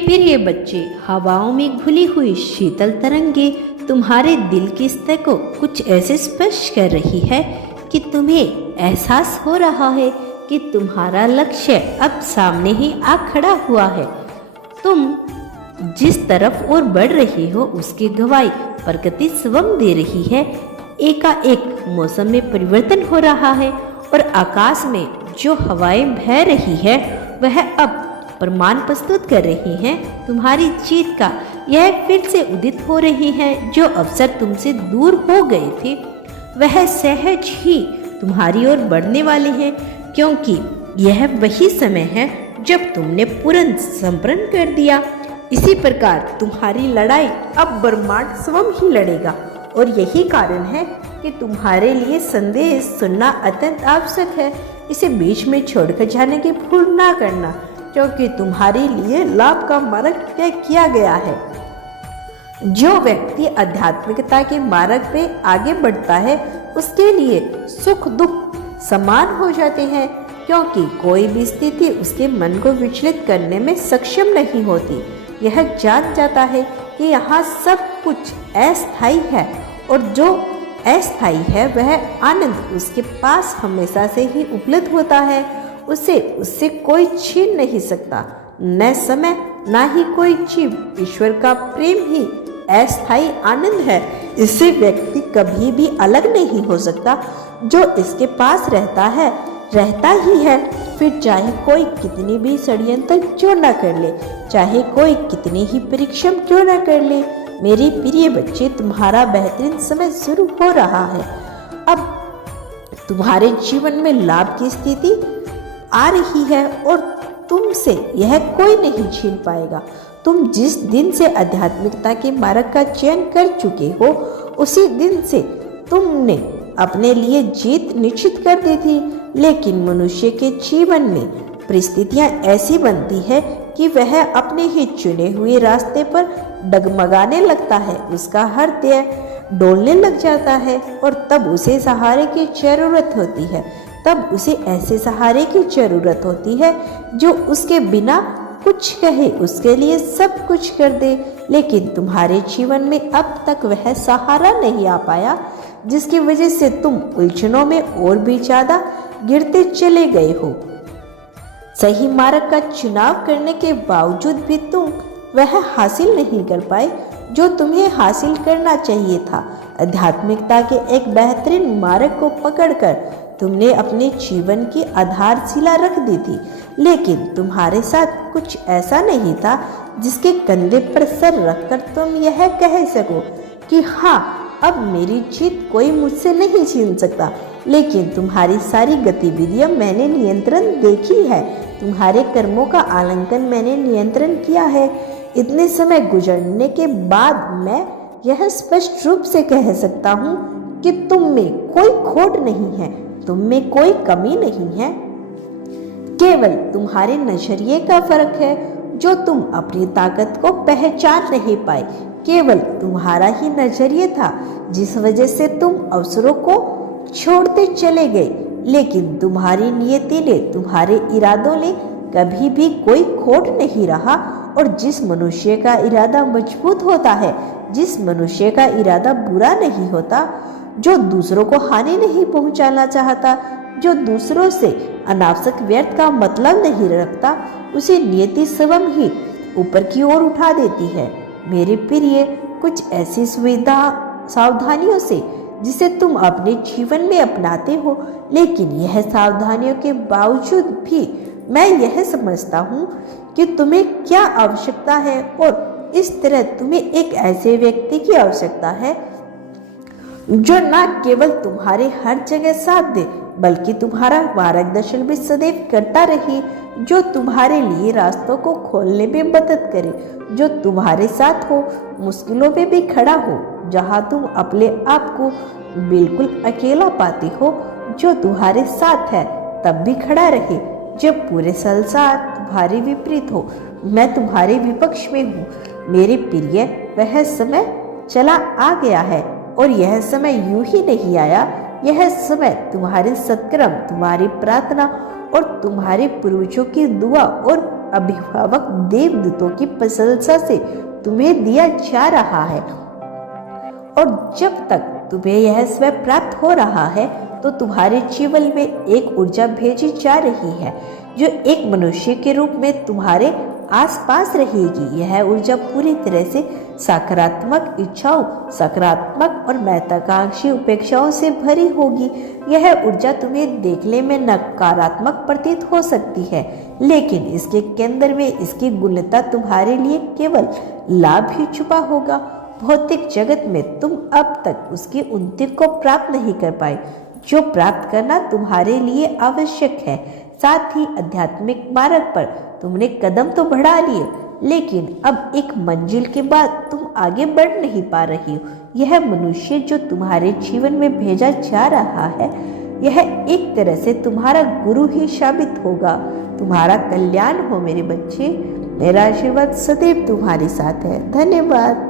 प्रिय बच्चे, हवाओं में घुली हुई शीतल तरंगे तुम्हारे दिल के स्तर को कुछ ऐसे स्पर्श कर रही है कि तुम्हें एहसास हो रहा है कि तुम्हारा लक्ष्य अब सामने ही आ खड़ा हुआ है। तुम जिस तरफ और बढ़ रही हो उसकी गवाही प्रकृति स्वयं दे रही है। एकाएक मौसम में परिवर्तन हो रहा है और आकाश में जो हवाएं बह रही है वह अब प्रमाण प्रस्तुत कर रही हैं तुम्हारी जीत का। यह फिर से उदित हो रही है। जो अवसर तुमसे दूर हो गए थे वह सहज ही तुम्हारी ओर बढ़ने वाले हैं, क्योंकि यह वही समय है जब तुमने पूर्ण समर्पण कर दिया। इसी प्रकार तुम्हारी लड़ाई अब ब्रह्मांड स्वयं ही लड़ेगा और यही कारण है कि तुम्हारे लिए संदेश सुनना अत्यंत आवश्यक है। इसे बीच में छोड़कर जाने की भूल ना करना, क्योंकि तुम्हारे लिए लाभ का मार्ग तय किया गया है। जो व्यक्ति आध्यात्मिकता के मार्ग पे आगे बढ़ता है उसके लिए सुख दुख समान हो जाते हैं, क्योंकि कोई भी स्थिति उसके मन को विचलित करने में सक्षम नहीं होती। यह जान जाता है कि यहाँ सब कुछ अस्थायी है और जो अस्थायी है वह आनंद उसके पास हमेशा से ही उपलब्ध होता है। उसे उससे कोई छीन नहीं सकता, न समय ना ही कोई जीव। ईश्वर का प्रेम ही अस्थायी आनंद है। इससे व्यक्ति कभी भी अलग नहीं हो सकता। जो इसके पास रहता है रहता ही है, फिर चाहे कोई कितनी भी षड्यंत्र क्यों न कर ले, चाहे कोई कितनी ही परिश्रम क्यों न कर ले। मेरे प्रिय बच्चे, तुम्हारा बेहतरीन समय शुरू हो रहा है। अब तुम्हारे जीवन में लाभ की स्थिति आ रही है और तुमसे यह कोई नहीं छीन पाएगा। तुम जिस दिन से आध्यात्मिकता के मार्ग का चयन कर चुके हो उसी दिन से तुमने अपने लिए जीत निश्चित कर दी थी। लेकिन मनुष्य के जीवन में परिस्थितियां ऐसी बनती है कि वह अपने ही चुने हुए रास्ते पर डगमगाने लगता है। उसका हृदय डोलने लग जाता है और तब उसे सहारे की जरूरत होती है। तब उसे ऐसे सहारे की जरूरत होती है जो उसके बिना कुछ कहे उसके लिए सब कुछ कर दे। लेकिन तुम्हारे जीवन में अब तक वह सहारा नहीं आ पाया, जिसकी वजह से तुम उलझनों में और भी ज्यादा गिरते चले गए हो। सही मार्ग का चुनाव करने के बावजूद भी तुम वह हासिल नहीं कर पाए जो तुम्हें हासिल करना चाहिए था। आध्यात्मिकता के एक बेहतरीन मार्ग को पकड़कर तुमने अपने जीवन की आधारशिला रख दी थी, लेकिन तुम्हारे साथ कुछ ऐसा नहीं था जिसके कंधे पर सर रखकर तुम यह कह सको कि हाँ, अब मेरी जीत कोई मुझसे नहीं छीन सकता। लेकिन तुम्हारी सारी गतिविधियां मैंने नियंत्रण देखी है, तुम्हारे कर्मों का आलंकन मैंने नियंत्रण किया है। इतने समय गुजरने के बाद मैं यह स्पष्ट रूप से कह सकता हूँ कि तुम में कोई खोट नहीं है, तुम में कोई कमी नहीं है। केवल तुम्हारे नजरिए का फर्क है जो तुम अपनी ताकत को पहचान नहीं पाए। केवल तुम्हारा ही नजरिया था जिस वजह से तुम अवसरों को छोड़ते चले गए। लेकिन तुम्हारी नियति ने, तुम्हारे इरादों ने कभी भी कोई खोट नहीं रहा। और जिस मनुष्य का इरादा मजबूत होता है, जिस मनुष्य का इरादा बुरा नहीं होता, जो दूसरों को हानि नहीं पहुंचाना चाहता, जो दूसरों से अनावश्यक व्यर्थ का मतलब नहीं रखता, उसे नियति स्वयं ही ऊपर की ओर उठा देती है। मेरे प्रिय, कुछ ऐसी सावधानियों से जिसे तुम अपने जीवन में अपनाते हो, लेकिन यह सावधानियों के बावजूद भी मैं यह समझता हूँ कि तुम्हें क्या आवश्यकता है। और इस तरह तुम्हें एक ऐसे व्यक्ति की आवश्यकता है जो न केवल तुम्हारे हर जगह साथ दे, बल्कि तुम्हारा मार्गदर्शन भी सदैव करता रहे, जो तुम्हारे लिए रास्तों को खोलने में मदद करे, जो तुम्हारे साथ हो, मुश्किलों में भी खड़ा हो, जहाँ तुम अपने आप को बिल्कुल अकेला पाते हो, जो तुम्हारे साथ है तब भी खड़ा रहे जब पूरे संसार तुम्हारे विपरीत हो। मैं तुम्हारे विपक्ष में हूँ मेरे प्रिय। वह समय चला आ गया है और यह समय यूं ही नहीं आया। यह समय तुम्हारे सत्कर्म, तुम्हारी प्रार्थना और तुम्हारे पूर्वजों की दुआ और अभिभावक देवदूतों की प्रशंसा से तुम्हें दिया जा रहा है। और जब तक तुम्हें यह स्वयं प्राप्त हो रहा है तो तुम्हारे जीवन में एक ऊर्जा भेजी जा रही है जो एक मनुष्य के रूप में तुम्हारे आसपास रहेगी। यह ऊर्जा पूरी तरह से सकारात्मक इच्छाओं, सकारात्मक और महत्वाकांक्षी उपेक्षाओं से भरी होगी। यह ऊर्जा तुम्हें देखने में नकारात्मक प्रतीत हो सकती है, लेकिन इसके केंद्र में इसकी गुणवत्ता तुम्हारे लिए केवल लाभ ही छुपा होगा। भौतिक जगत में तुम अब तक उसकी उन्नति को प्राप्त नहीं कर पाए जो प्राप्त करना तुम्हारे लिए आवश्यक है। साथ ही आध्यात्मिक मार्ग पर तुमने कदम तो बढ़ा लिए, लेकिन अब एक मंजिल के बाद तुम आगे बढ़ नहीं पा रही हो। यह मनुष्य जो तुम्हारे जीवन में भेजा जा रहा है, यह एक तरह से तुम्हारा गुरु ही साबित होगा। तुम्हारा कल्याण हो मेरे बच्चे। मेरा आशीर्वाद सदैव तुम्हारे साथ है। धन्यवाद।